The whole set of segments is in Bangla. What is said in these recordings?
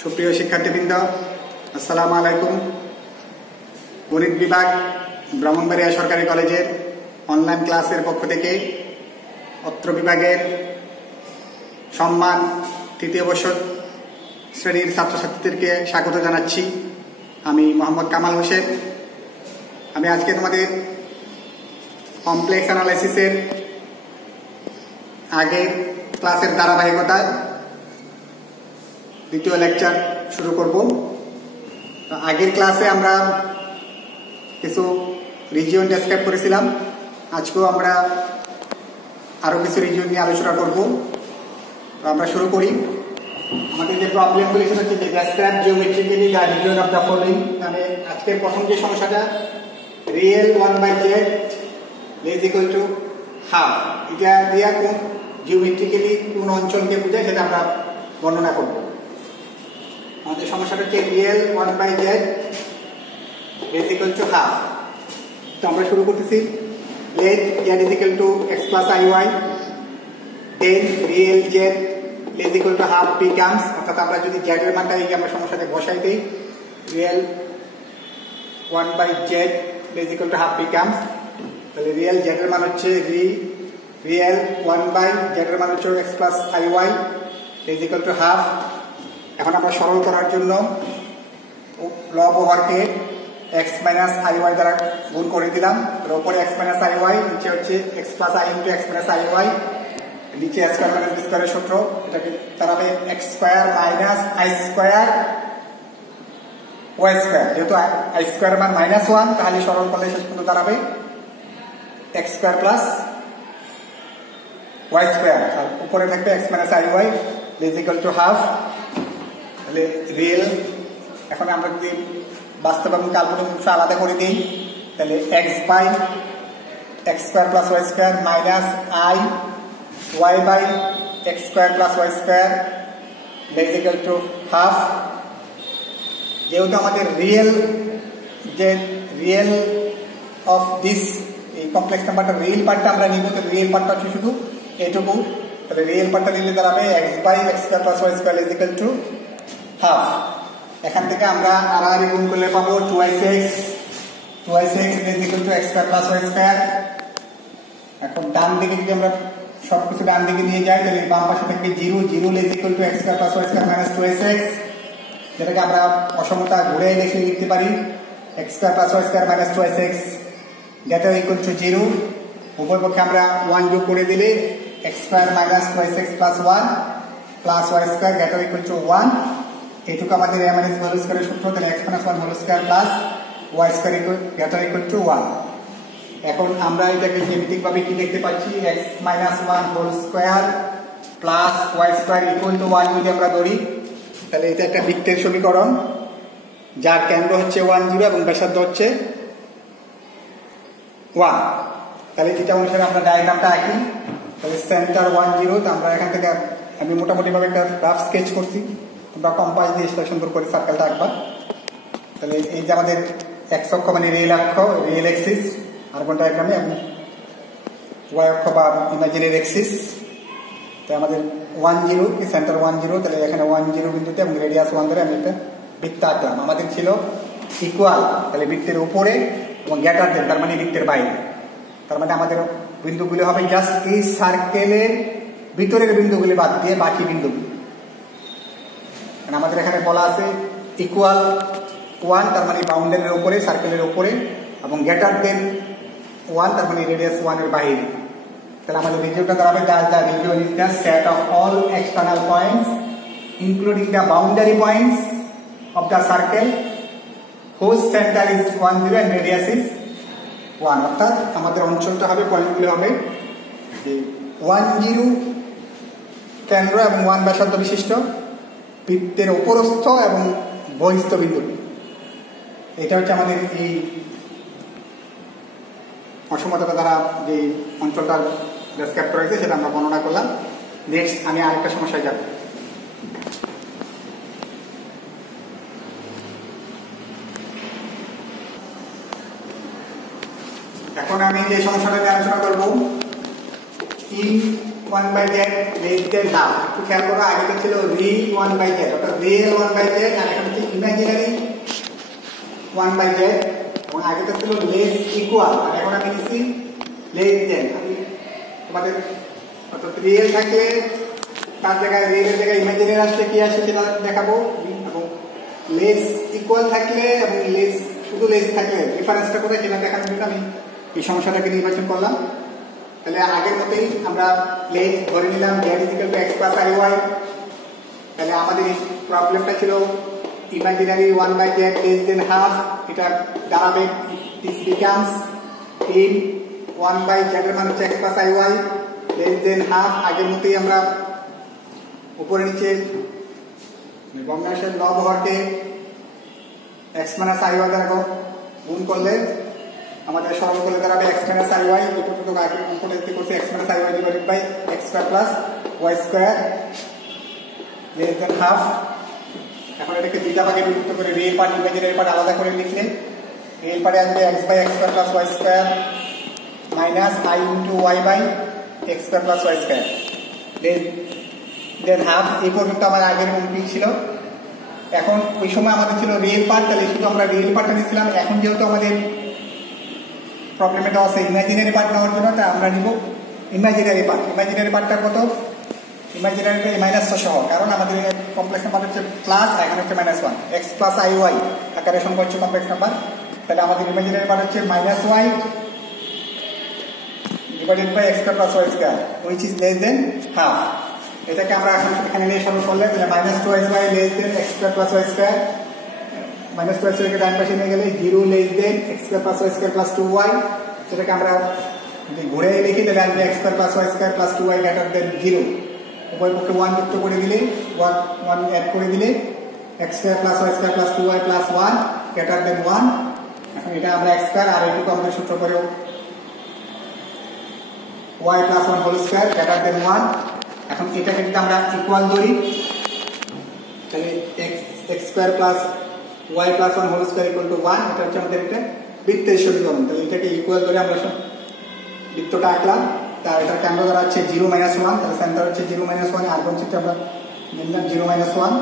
সুপ্রিয় শিক্ষার্থীবৃন্দ, আসসালামু আলাইকুম। গণিত বিভাগ ব্রাহ্মণবাড়িয়া সরকারি কলেজের অনলাইন ক্লাসের পক্ষ থেকে অত্র বিভাগের সম্মান তৃতীয় বর্ষ শ্রেণীর ছাত্রছাত্রীদেরকে স্বাগত জানাচ্ছি। আমি মোহাম্মদ কামাল হোসেন। আমি আজকে তোমাদের কমপ্লেক্স অ্যানালাইসিসের আগের ক্লাসের ধারাবাহিকতায় দ্বিতীয় লেকচার শুরু করব। আগের ক্লাসে আমরা কিছু রিজিয়ন ডেসক্রাইব করেছিলাম। আজকেও আমরা আরও কিছু রিজিয়ন নিয়ে আলোচনা করব। আমরা শুরু করি। আমাদের যে প্রবলেমগুলি সেটা হচ্ছে describe geometrically the region of the following. মানে আজকের প্রথম যে সমস্যাটা real 1/z is equal to half, এটা দিয়ে কোন জিওমেট্রিক্যালি কোন অঞ্চলকে বোঝায় সেটা আমরা বর্ণনা করব। আমাদের সমস্যাটা হচ্ছে real 1/z is equal to half. তো আমরা শুরু করতেছি। Let z is equal to x plus iy, then real z is equal to half becomes, অর্থাৎ আমরা যদি z এর মানটা এই আমরা সমস্যাতে বসাই দেই, real 1/z is equal to half becomes, তাহলে রিয়েল z এর মান হচ্ছে রিয়েল 1/z এর মান হচ্ছে x plus iy is equal to half. এখন আমরা সরল করার জন্য লব ও হরকে x মাইনাস iy দ্বারা গুণ করে দিলাম। এর উপরে x মাইনাস iy, নিচে হচ্ছে x plus i into x minus iy, নিচে a স্কয়ার মাইনাস b স্কয়ারের সূত্র, এটাকে দাঁড়াবে x square minus i square y square. যেহেতু i স্কয়ার মান -1, তাহলে সরল করলে শেষ পর্যন্ত দাঁড়াবে x square plus y square, আর উপরে থাকবে x minus iy is equal to half. তাহলে রিয়েল, এখন আমরা যদি বাস্তব এবং কাল্পনিক অংশ আলাদা করে দিই, তাহলে x by x square plus y square minus i y by x square plus y square is equal to half. যেহেতু আমাদের রিয়েল অফ দিস এই কমপ্লেক্স নাম্বারটা রিয়েল পার্টটা আমরা নিব, তো রিয়েল পার্টটা হচ্ছে শুধু এইটুকু। তাহলে রিয়েল পার্টটা নিলে দাঁড়াবে x by x square plus y square is equal to half. এখান থেকে আমরা আড়াআড়ি গুণ করলে পাবো 2x is equal to x square plus y square. এখন ডান দিকে যদি আমরা সবকিছু ডান দিকে নিয়ে যাই, তাহলে বাম পাশে থাকবে 0 is equal to x square plus y square minus 2x, যেটাকে আমরা অসমতা ঘুরে লিখে লিখতে পারি x square plus y square minus 2x greater equal to 0। উভয় পক্ষে আমরা 1 যোগ করে দিলে x square minus 2x plus 1 plus y square greater equal to 1। এইটুকু আমাদের a মাইনাস হোল স্কয়ারের সূত্র, তাহলে x minus 1 whole square plus y square greater equal to 1। এখন আমরা এটাকে জ্যামিতিকভাবে কি দেখতে পাচ্ছি, x minus 1 whole square plus y square equal to 1 যদি আমরা ধরি, তাহলে এটা একটা বৃত্তের সমীকরণ যার কেন্দ্র হচ্ছে 1 0 এবং ব্যাসার্ধ হচ্ছে 1। তাহলে এটা অনুসারে আমরা ডায়াগ্রামটা আঁকি। তাহলে সেন্টার 1 0, তো আমরা এখান থেকে আমি মোটামুটি ভাবে একটা রাফ স্কেচ করছি, তোমরা কম্পাস দিয়ে সুন্দর করে সার্কেলটা আঁকবা। তাহলে এই যে আমাদের x অক্ষ মানে রিয়েল অক্ষ, রিয়েল এক্সিস আর কোন ডায়াগ্রামে, এবং y অক্ষ বা ইমাজিনারি এক্সিস। তাই আমাদের 1 0 কি সেন্টার 1 0, তাহলে এখানে 1 0 বিন্দুতে এবং রেডিয়াস 1 ধরে আমি একটা বৃত্ত আঁকলাম। আমাদের ছিল ইকুয়াল, তাহলে বৃত্তের উপরে এবং গ্রেটার দেন, তার মানে বৃত্তের বাইরে। তার মানে আমাদের বিন্দুগুলি হবে জাস্ট এই সার্কেলের ভিতরের বিন্দুগুলি বাদ দিয়ে বাকি বিন্দুগুলি। আমাদের এখানে বলা আছে ইকুয়াল 1, তার মানে বাউন্ডারির উপরে, সার্কেলের উপরে, এবং গ্রেটার দেন 1, তার মানে রেডিয়াস 1 এর বাইরে। তাহলে আমাদের রিজিয়নটা দাঁড়াবে the region is the set of all external points including the boundary points of the circle whose centre is 1 0 and radius is 1। অর্থাৎ আমাদের অঞ্চলটা হবে, পয়েন্টগুলো হবে 1 0 কেন্দ্র এবং 1 ব্যাসার্ধ বিশিষ্ট বৃত্তের উপরস্থ এবং বহিস্থ বিন্দু। এটা হচ্ছে আমাদের এই অসমতা দ্বারা যে অঞ্চলটা ডেসক্রাইব করা হয়েছে সেটা আমরা বর্ণনা করলাম। নেক্সট আমি আরেকটা সমস্যায় যাব। এখন আমি যে সমস্যাটা নিয়ে আলোচনা করব, 1 by z less than half একটু খেয়াল করো আগে ছিল real 1 by z অর্থাৎ real 1 by z আর এখন হচ্ছে imaginary 1 by z এবং আগে তো ছিল less equal আর এখন আমি নিছি less than আমি তোমাদের অর্থাৎ real থাকলে তার জায়গায় real এর জায়গায় imaginary আসলে কি আসে সেটা দেখাবো এবং less equal থাকলে এবং less শুধু less থাকলে ডিফারেন্সটা কোথায় সেটা দেখানোর জন্য আমি এই সমস্যাটাকে নির্বাচন করলাম তাহলে আগের মতই আমরা লেস ধরে নিলাম z = x + iy তাহলে আমাদের এই প্রবলেমটা ছিল imaginary 1 by z less than half এটা দাঁড়াবে this becomes in 1 by z এর মান হচ্ছে x + iy less than half আগের মতই আমরা উপরে নিচে ভগ্নাংশের লব হরকে x - iy দ্বারা গুণ করলে আমাদের সরল করলে দাঁড়াবে x - iy এই পর্যন্ত আগে অঙ্কটা দেখতে করছি x - iy divided by x square plus y square less than half এখন এটাকে দুইটা ভাগে বিভক্ত করে রিয়েল পার্ট ইমাজিনারি পার্ট আলাদা করে লিখলে রিয়েল পার্টে আসবে x by x square plus y square minus I into y by x square plus y square then half এই পর্যন্ত আমার আগের অঙ্কটি ছিল এখন ওই সময় আমাদের ছিল রিয়েল পার্ট তাহলে শুধু আমরা রিয়েল পার্টটা নিয়েছিলাম এখন যেহেতু আমাদের প্রবলেমে দেওয়া আছে ইমাজিনারি পার্ট নেওয়ার জন্য তাই আমরা নিব ইমাজিনারি পার্টটা কত ইমাজিনারিটা মাইনাস সহ কারণ আমাদের কমপ্লেক্স নাম্বার হচ্ছে প্লাস আর এখানে হচ্ছে -1 x + iy আকারে সংখ্যা হচ্ছে কমপ্লেক্স নাম্বার তাহলে আমাদের ইমাজিনারি পার্ট হচ্ছে -y divided by x square plus y square which is less than half এটাকে আমরা এখন এখানে নিয়ে সরল করলে তাহলে -2y less than x square plus y square -2y কে ডান পাশে নিয়ে গেলে 0 less than x square plus y square plus 2y সেটাকে আমরা যদি ঘুরে লিখি তাহলে আসবে x square plus y square plus 2y greater than 0 উভয় পক্ষে 1 যুক্ত করে দিলে 1 অ্যাড করে দিলে x square plus y square plus 2y plus 1 greater than 1 এখন এটা আমরা x square আর এইটুকু আমরা সূত্র করে y plus 1 whole square greater than 1 এখন এটাকে যদি আমরা ইকুয়াল ধরি তাহলে x square plus y plus 1 whole square equal to 1 এটা হচ্ছে আমাদের একটা বৃত্তের সমীকরণ তাহলে এটাকে ইকুয়াল ধরে আমরা বৃত্তটা আঁকলাম তার এটা কেন্দ্র ধরা হচ্ছে 0 - 1 তাহলে সেন্টার হচ্ছে 0 - 1 আর কোণ হচ্ছে আমরা নিলাম 0 - 1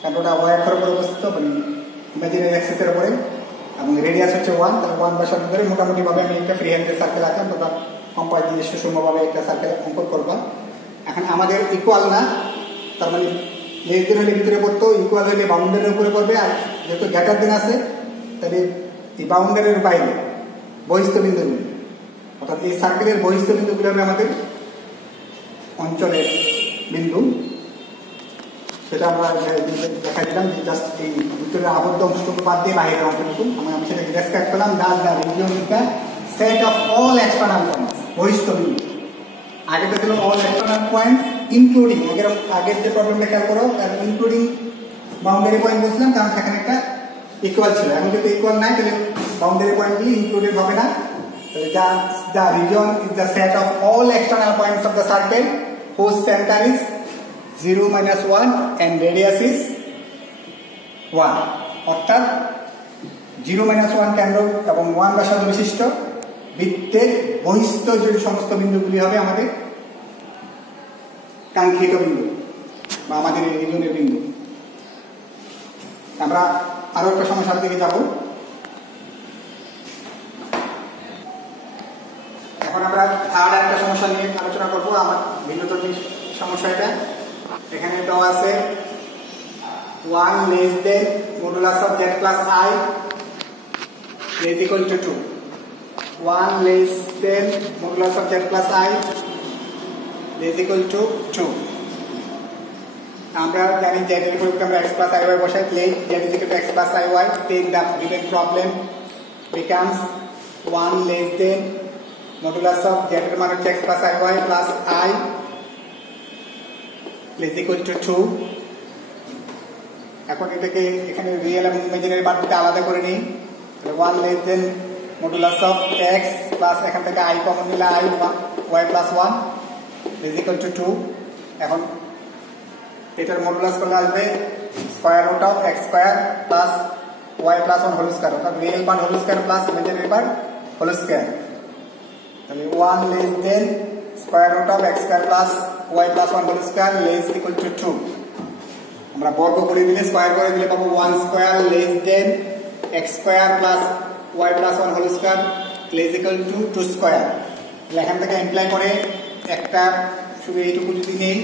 কেন্দ্রটা y অক্ষের উপরে অবস্থিত মানে ইমাজিনারি অ্যাক্সিসের উপরে এবং রেডিয়াস হচ্ছে 1 তাহলে 1 বসানো ধরে মোটামুটি ভাবে আমি একটা ফ্রি হ্যান্ডের সার্কেল আঁকলাম তোমরা কম্পাস দিয়ে সুষমভাবে একটা সার্কেল অঙ্কন করবা এখন আমাদের ইকুয়াল না তার মানে লেস দেন হলে ভিতরে পড়তো ইকুয়াল হলে বাউন্ডারির উপরে পড়বে আর যেহেতু গ্রেটার দেন আছে তাহলে এই বাউন্ডারির বাইরে বহিস্থ বিন্দুগুলো অর্থাৎ এই সার্কেলের বহিস্থ বিন্দুগুলো হবে আমাদের অঞ্চলের বিন্দু সেটা আমরা দেখা দিলাম যে জাস্ট এই ভিতরে আবদ্ধ অংশটুকু বাদ দিয়ে বাইরের অংশটুকু আমি সেটাকে ডেসক্রাইব করলাম the region is the set of all external points বহিস্থ বিন্দু আগে তো ছিল অল এক্সটার্নাল পয়েন্ট ইনক্লুডিং আগের যে প্রবলেমটা খেয়াল করো ইনক্লুডিং বাউন্ডারি পয়েন্ট বলছিলাম কারণ সেখানে একটা ইকুয়াল ছিল এখন যদি ইকুয়াল নাই তাহলে বাউন্ডারি পয়েন্টগুলি ইনক্লুডেড হবে না তাহলে the region is the set of all external points of the circle whose center is 0 - 1 and radius is 1 অর্থাৎ 0 - 1 কেন্দ্র এবং 1 ব্যাসার্ধ বিশিষ্ট বৃত্তের বহিস্থ যে সমস্ত বিন্দুগুলি হবে আমাদের কাঙ্ক্ষিত বিন্দু বা আমাদের এই রিজনের বিন্দু আমরা আরো একটা সমস্যার দিকে যাব এখন আমরা আর একটা সমস্যা নিয়ে আলোচনা করব আমার ভিন্নধর্মী সমস্যা এটা এখানে দেওয়া আছে 1 less than modulus of z plus I is equal to 2 1 less than modulus of z plus I is equal to 2 আমরা জানি z এর পরিবর্তে আমরা x plus iy বসাই তাহলে z is equal to x plus iy then the given problem becomes 1 less than modulus of z এর মান হচ্ছে x plus iy plus I is equal to 2 এখন এটাকে এখানে রিয়েল এবং ইমাজিনারি পার্টকে আলাদা করে নিই তাহলে 1 less than modulus of x plus এখান থেকে I কমন নিলে I y plus 1 is equal to 2 এখন এটার মডুলাস করলে আসবে square root of x square plus y plus 1 whole square অর্থাৎ real part whole square plus imaginary part whole square তাহলে 1 less than square root of x square plus y plus 1 whole square less equal to 2। আমরা বর্গ করে দিলে স্কয়ার করে দিলে পাবো 1 square less than x square plus y plus 1 whole square less equal to 2 square. এখান থেকে এমপ্লাই করে একটা শুধু এইটুকু যদি নেই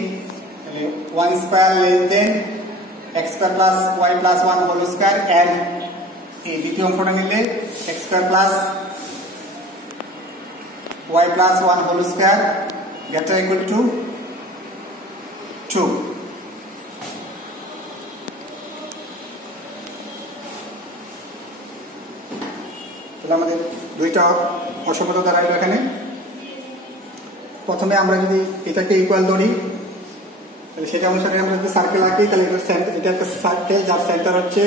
তাহলে 1 square less than x square plus y plus 1 whole square and এই দ্বিতীয় অংশটা নিলে x square plus y plus 1 whole square greater equal to 2। তাহলে আমাদের দুইটা অসমতা দাঁড়াইল এখানে। প্রথমে আমরা যদি এটাকে ইকুয়াল ধরি তাহলে সেটা অনুসারে আমরা যদি সার্কেল আঁকি তাহলে এটা একটা সার্কেল যার সেন্টার হচ্ছে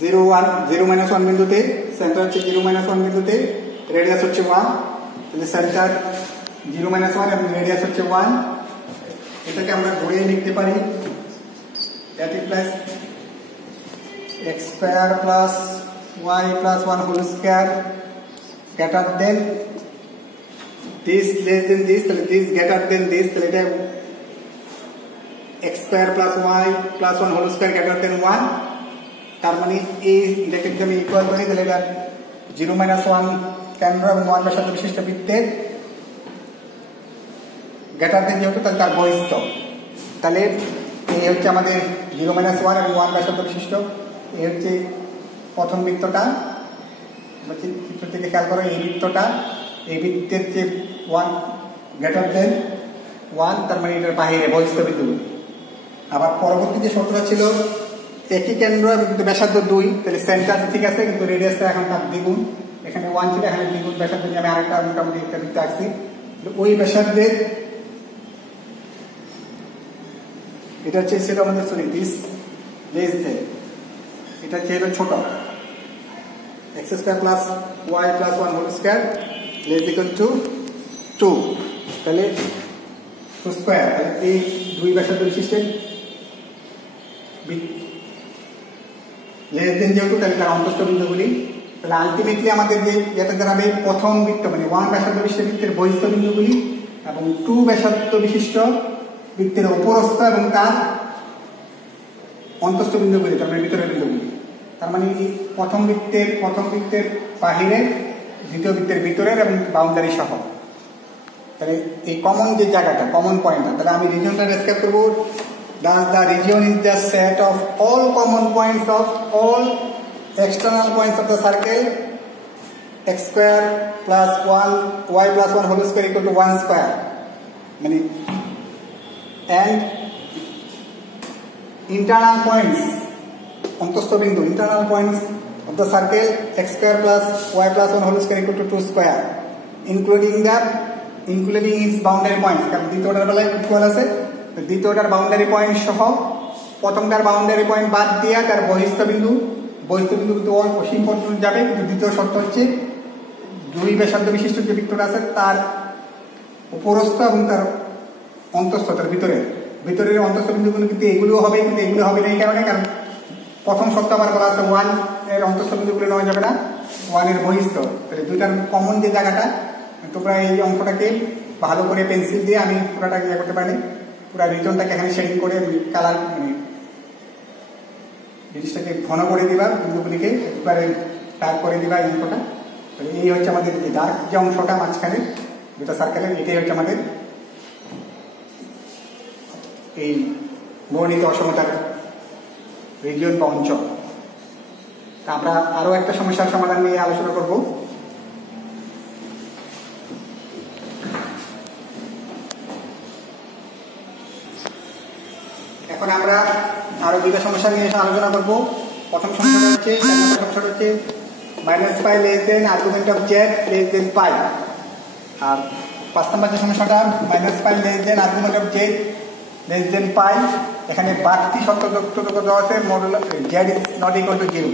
0 -1 বিন্দুতে, সেন্টার হচ্ছে 0 -1 বিন্দুতে, রেডিয়াস হচ্ছে 1। তাহলে সেন্টার 0 -1 এবং রেডিয়াস হচ্ছে 1। এটাকে আমরা ঘুরিয়ে লিখতে পারি that implies x square plus y plus 1 whole square greater than this less than this, তাহলে this greater than this, তাহলে এটা x square plus y plus 1 whole square greater than 1। তার মানে এই এটাকে যদি আমি ইকুয়াল করি তাহলে এটা 0 -1 কেন্দ্র এবং 1 ব্যাসার্ধ বিশিষ্ট বৃত্তের গ্রেটার দেন যেহেতু তাহলে তার বহিস্থ। তাহলে এই হচ্ছে আমাদের 0 -1 এবং 1 ব্যাসার্ধ বিশিষ্ট, এই হচ্ছে প্রথম বৃত্তটা। চিত্র থেকে খেয়াল করো এই বৃত্তটা, এই বৃত্তের যে 1 গ্রেটার দেন 1 তার মানে এটার বাহিরে বহিস্থ বিন্দু। আবার পরবর্তী যে সূত্রটা ছিল একই কেন্দ্র এবং কিন্তু ব্যাসার্ধ 2, তাহলে সেন্টার ঠিক আছে কিন্তু রেডিয়াসটা এখন তার দ্বিগুণ, এখানে 1 ছিল এখানে দ্বিগুণ ব্যাসার্ধ নিয়ে আমি আরেকটা মোটামুটি একটা বৃত্ত আঁকছি। ওই ব্যাসার্ধের এটা হচ্ছে ছিল আমাদের দিস লেস দেন, এটা ছিল ছোট x square plus y plus 1 whole square less equal to 2। তাহলে 2 স্কয়ার, এই দুই ব্যাসার্ধ বিশিষ্ট লেস দেন যেহেতু তাহলে তার অন্তস্থ বিন্দুগুলি, তাহলে আলটিমেটলি আমাদের যে যেটা দাঁড়াবে প্রথম বৃত্ত মানে 1 ব্যাসার্ধ বিশিষ্ট বৃত্তের বহিস্থ বিন্দুগুলি এবং 2 ব্যাসার্ধ বিশিষ্ট বৃত্তের উপরস্থ এবং তার অন্তস্থ বিন্দুগুলি তার মানে ভিতরের বিন্দুগুলি। তার মানে এই প্রথম বৃত্তের বাহিরে, দ্বিতীয় বৃত্তের ভিতরের এবং বাউন্ডারি সহ। তাহলে এই কমন যে জায়গাটা কমন পয়েন্টটা, তাহলে আমি রিজিয়নটা ডেসক্রাইব করবো। Thus the region is the set of all common points of all external points of the circle x square plus 1 y plus 1 whole square equal to 1 square, and internal points অন্তস্থ বিন্দু internal points of the circle x square plus y plus 1 whole square equal to 2 square, including its boundary points। কারণ দ্বিতীয়টার বেলায় ইকুয়াল আছে, দ্বিতীয়টার বাউন্ডারি পয়েন্ট সহ প্রথমটার বাউন্ডারি পয়েন্ট বাদ দিয়ে তার বহিস্থ বিন্দু কিন্তু অসীম পর্যন্ত যাবে। কিন্তু দ্বিতীয় শর্ত হচ্ছে 2 ব্যাসার্ধ বিশিষ্ট যে বৃত্তটা আছে তার উপরস্থ এবং তার অন্তস্থ, তার ভিতরের অন্তস্থ বিন্দুগুলো কিন্তু এগুলো হবে, কিন্তু এগুলো হবে না এই কারণে, কারণ প্রথম শর্ত আবার বলা আছে 1 এর অন্তস্থ বিন্দুগুলো নেওয়া যাবে না, 1 এর বহিস্থ। তাহলে দুইটার কমন যে জায়গাটা, তোমরা এই অঙ্কটাকে ভালো করে পেন্সিল দিয়ে আমি পুরোটাকে ইয়ে করতে পারি, পুরো রিজনটাকে এখানে শেডিং করে কালার জিনিসটাকে ঘন করে দিবা, বিন্দুগুলিকে একবারে ডার্ক করে দিবা এই অংশটা। এই হচ্ছে আমাদের যে ডার্ক যে অংশটা মাঝখানে যেটা সার্কেলের, এটাই হচ্ছে আমাদের এই বর্ণিত অসমতার রিজিয়ন বা অঞ্চল। আমরা আরো একটা সমস্যার সমাধান নিয়ে আলোচনা করব। এখন আমরা আরো দুইটা সমস্যা নিয়ে আলোচনা করব। প্রথম সমস্যাটা হচ্ছে -π less than argument of z less than π, আর 5 নম্বর যে সমস্যাটা -π less than argument of z less than π। এখানে বাড়তি শর্ত দেওয়া আছে z is not equal to 0।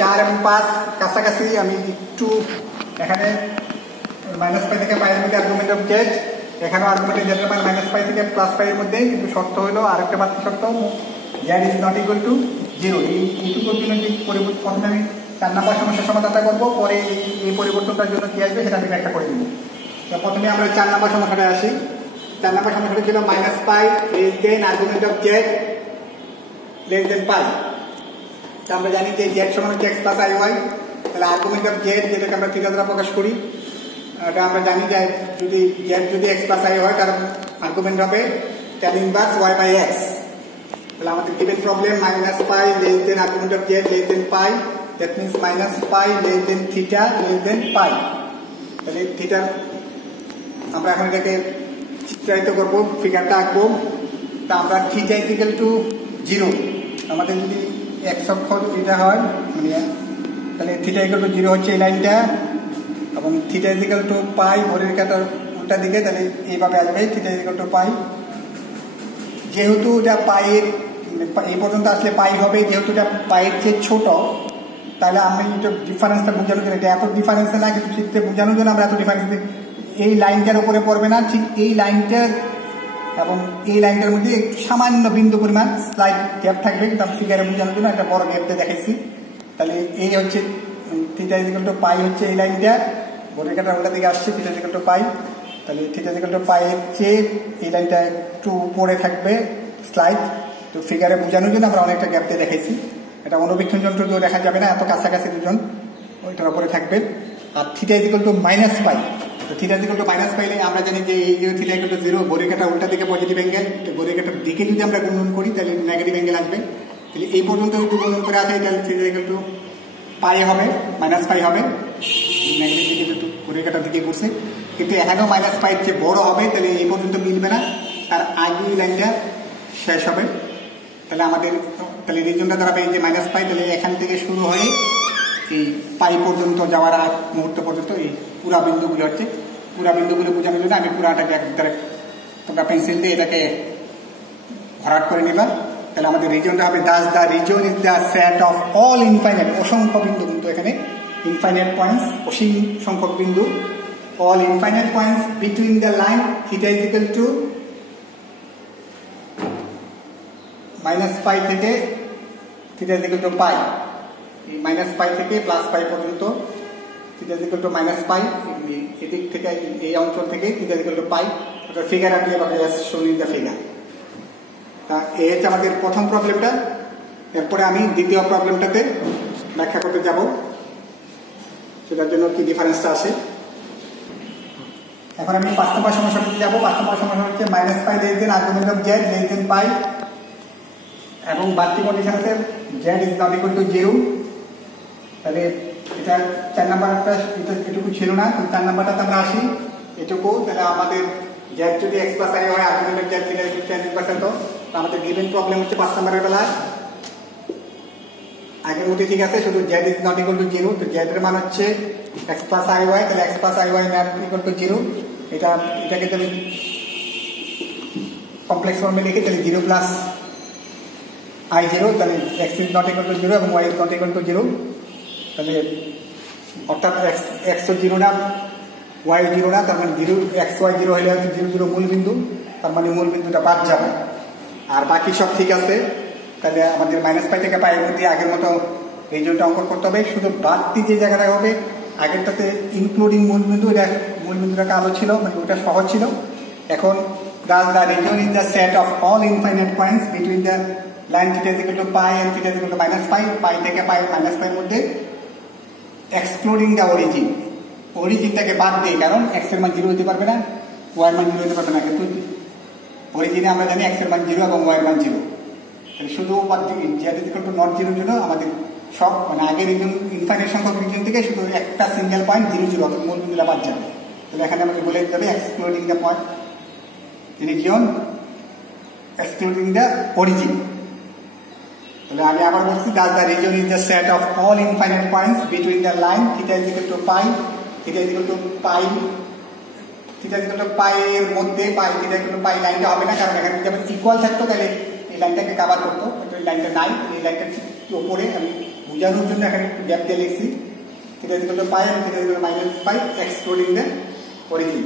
4 এবং 5 কাছাকাছি, আমি একটু এখানে -π থেকে π এর মধ্যে আর্গুমেন্ট অফ z, এখানেও আর্গুমেন্টের z এর মান -π থেকে +π এর মধ্যে, কিন্তু শর্ত হলো আরেকটা বাড়তি শর্ত z is not equal to 0। এইটুকুর জন্য যে পরিবর্তন প্রথমে আমি 4 নম্বর সমস্যার সমাধানটা করবো, পরে এই পরিবর্তনটার জন্য কি আসবে সেটা আমি ব্যাখ্যা করে দিব। তো প্রথমে আমরা 4 নম্বর সমস্যাটা আসি। 4 নম্বর সমস্যাটা ছিল minus pi less than argument of Z less than pi. তো আমরা জানি যে জেড সমান হচ্ছে এক্স প্লাস আই ওয়াই, তাহলে আর্গুমেন্ট অফ জেড যেটাকে আমরা থিটা দ্বারা প্রকাশ করি, এটা আমরা জানি যে যদি জেড যদি এক্স প্লাস আই হয় তার আর্গুমেন্ট হবে tan inverse Y by X. তাহলে আমাদের given problem minus pi less than argument of Z less than pi, that means minus pi less than theta less than pi. তাহলে থিটা আমরা এখন এটাকে চিত্রায়িত করবো, ফিগারটা আঁকবো। তা আমরা থিটা ইকুয়াল টু 0, আমাদের যদি এক্স অক্ষ এটা হয় মানে তাহলে থিটা ইকুয়াল টু 0 হচ্ছে এই লাইনটা, এবং থিটা ইকুয়াল টু পাই ঘড়ির কাঁটার উল্টা দিকে, তাহলে এইভাবে আসবে থিটা ইকুয়াল টু পাই। যেহেতু এটা পাইয়ের এই পর্যন্ত আসলে পাই হবে, যেহেতু এটা পাইয়ের চেয়ে ছোট, তাহলে আমি এটা ডিফারেন্সটা বোঝানোর জন্য, এটা এত ডিফারেন্স না কিন্তু চিত্রে বোঝানোর জন্য আমরা এত ডিফারেন্স, এই লাইনটার উপরে পড়বে না, ঠিক এই লাইনটার এবং এই লাইনটার মধ্যে একটু সামান্য বিন্দু পরিমাণ স্লাইড গ্যাপ থাকবে, কিন্তু আমি ফিগারে বোঝানোর জন্য একটা বড় গ্যাপ দিয়ে দেখাইছি। তাহলে এই হচ্ছে থিটা ইকুয়াল টু পাই হচ্ছে এই লাইনটা, ঘড়ির কাঁটার উল্টা দিকে আসছে থিটা ইকুয়াল টু পাই। তাহলে থিটা ইকুয়াল টু পাই এর চেয়ে এই লাইনটা একটু উপরে থাকবে স্লাইড, তো ফিগারে বোঝানোর জন্য আমরা অনেকটা গ্যাপ দিয়ে দেখাইছি। এটা অনুবীক্ষণ যন্ত্র দিয়েও দেখা যাবে না, এত কাছাকাছি দুজন ওইটার উপরে থাকবে। আর theta equal to minus pi, তো থিটা ইকুয়াল টু মাইনাস পাইলে আমরা জানি যে এই যে থিটা ইকুয়াল টু 0, ঘড়ির কাঁটার উল্টা দিকে পজিটিভ অ্যাঙ্গেল, তো ঘড়ির কাঁটার দিকে যদি আমরা গুণন করি তাহলে নেগেটিভ অ্যাঙ্গেল আসবে। তাহলে এই পর্যন্ত যদি গুণন করে আসে তাহলে থিটা ইকুয়াল টু পাই হবে, মাইনাস পাই হবে, নেগেটিভ দিকে যেহেতু ঘড়ির কাঁটার দিকে ঘুরছে, কিন্তু এখানেও মাইনাস পাইয়ের চেয়ে বড় হবে, তাহলে এই পর্যন্ত মিলবে না, তার আগে এই লাইনটা শেষ হবে। তাহলে আমাদের তাহলে রিজনটা দাঁড়াবে এই যে মাইনাস পাই, তাহলে এখান থেকে শুরু হয়ে এই পাই পর্যন্ত যাওয়ার আগ মুহূর্ত পর্যন্ত এই পুরা বিন্দুগুলো হচ্ছে, পুরা বিন্দুগুলো বোঝানোর জন্য আমি পুরাটাকে একবারে তোমরা পেন্সিল দিয়ে এটাকে ভরাট করে নিবা। তাহলে আমাদের রিজনটা হবে Das the reason is the set of all infinite, অসংখ্য বিন্দু, কিন্তু এখানে ইনফাইনাইট পয়েন্টস, অসীম সংখ্যক বিন্দু, all infinite points between the line theta is equal to minus পাই থেকে থিটা ইজ ইকুয়াল টু পাই, এই মাইনাস পাই থেকে প্লাস পাই পর্যন্ত theta is equal to minus পাই, এদিক থেকে এই অঞ্চল থেকে থিটা ইজ ইকুয়াল টু পাই। ওটা ফিগার আপনি এভাবে শোন ইন দ্য ফিগার। এই হচ্ছে আমাদের প্রথম প্রবলেমটা। এরপরে আমি দ্বিতীয় প্রবলেমটাতে ব্যাখ্যা করতে যাব, সেটার জন্য কি ডিফারেন্সটা আসে। এখন আমি 5 নম্বর সমস্যাটাতে যাব। 5 নম্বর সমস্যা হচ্ছে minus pi less than argument of Z less than pi, এবং বাড়তি কন্ডিশন আছে Z is not equal to 0। তাহলে এটা 4 নাম্বারটা এটুকু ছিল না, তো 4 নাম্বারটাতে আমরা আসি এটুকু। তাহলে আমাদের জেড যদি এক্স প্লাস আই হয়, argument of Z theta is 10%, তো আমাদের গিভেন প্রবলেম হচ্ছে 5 নাম্বারের বেলা আগের মধ্যে ঠিক আছে, শুধু z is not equal to 0। তো জেড এর মান হচ্ছে এক্স প্লাস আই ওয়াই, তাহলে x plus I y not equal to 0। এটাকে যদি কমপ্লেক্স ফর্মে লিখি তাহলে 0 প্লাস আই 0, তাহলে x is not equal to 0 এবং y is not equal to 0। তাহলে অর্থাৎ এক্স ও 0 না, ওয়াই 0 না, তার মানে 0 এক্স ওয়াই 0 হলে হচ্ছে 0 0 মূল বিন্দু, তার মানে মূল বিন্দুটা বাদ যাবে, আর বাকি সব ঠিক আছে। তাহলে আমাদের মাইনাস পাই থেকে পাইয়ের মধ্যে আগের মতো রিজনটা অঙ্কন করতে হবে, শুধু বাড়তি যে জায়গাটা হবে আগেরটাতে ইনক্লুডিং মূল বিন্দু, এটা মূল বিন্দুটা কালো ছিল, মানে ওটা সহজ ছিল। এখন thus the region is the set of all infinite points between the line theta is equal to pi and theta is equal to minus pi, pi থেকে pi minus pi এর মধ্যে এক্সক্লুডিং দ্য অরিজিন, অরিজিনটাকে বাদ দিয়ে, কারণ x এর মান 0 হতে পারবে না, y এর মান 0 হতে পারবে না, কিন্তু অরিজিনে আমরা জানি x এর মান 0 এবং y এর মান 0। তাহলে শুধু z is equal to not 0 এর জন্য আমাদের সব মানে আগের রিজন ইনফাইনাইট সংখ্যক রিজন থেকে শুধু একটা সিঙ্গেল পয়েন্ট 0 0 অর্থাৎ মূল বিন্দুটা বাদ যাবে। তাহলে এখানে আমাকে বলে দিতে হবে excluding the point region excluding the origin. তাহলে আমি আবার বলছি that the region is the set of all infinite points between the line theta is equal to pi, theta is equal to pi, theta is equal to pi এর মধ্যে pi theta is equal to pi লাইনটা হবে না, কারণ এখানে যদি ইকুয়াল থাকতো তাহলে এই লাইনটাকে কভার করতো, কিন্তু এই লাইনটা নাই, এই লাইনটার উপরে আমি বোঝানোর জন্য এখানে একটু গ্যাপ দিয়ে লিখছি theta is equal to pi and theta is equal to minus pi excluding the origin।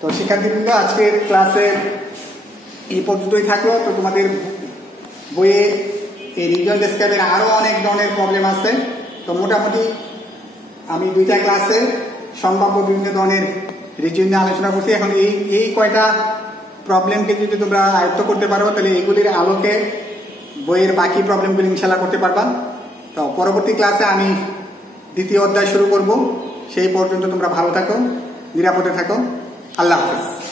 তো শিক্ষার্থীবৃন্দ, আজকের ক্লাসে এই পর্যন্তই থাকলো। তো তোমাদের বইয়ে এই রিজন ডেসক্রাইবের আরো অনেক ধরনের প্রবলেম আছে, তো মোটামুটি আমি 2টা ক্লাসে সম্ভাব্য বিভিন্ন ধরনের রিজিয়ন নিয়ে আলোচনা করছি। এখন এই কয়টা প্রবলেমকে যদি তোমরা আয়ত্ত করতে পারো তাহলে এগুলির আলোকে বইয়ের বাকি প্রবলেমগুলি ইনশাল্লাহ করতে পারবা। তো পরবর্তী ক্লাসে আমি 2য় অধ্যায় শুরু করব। সেই পর্যন্ত তোমরা ভালো থাকো, নিরাপদে থাকো। আল্লাহ হাফেজ।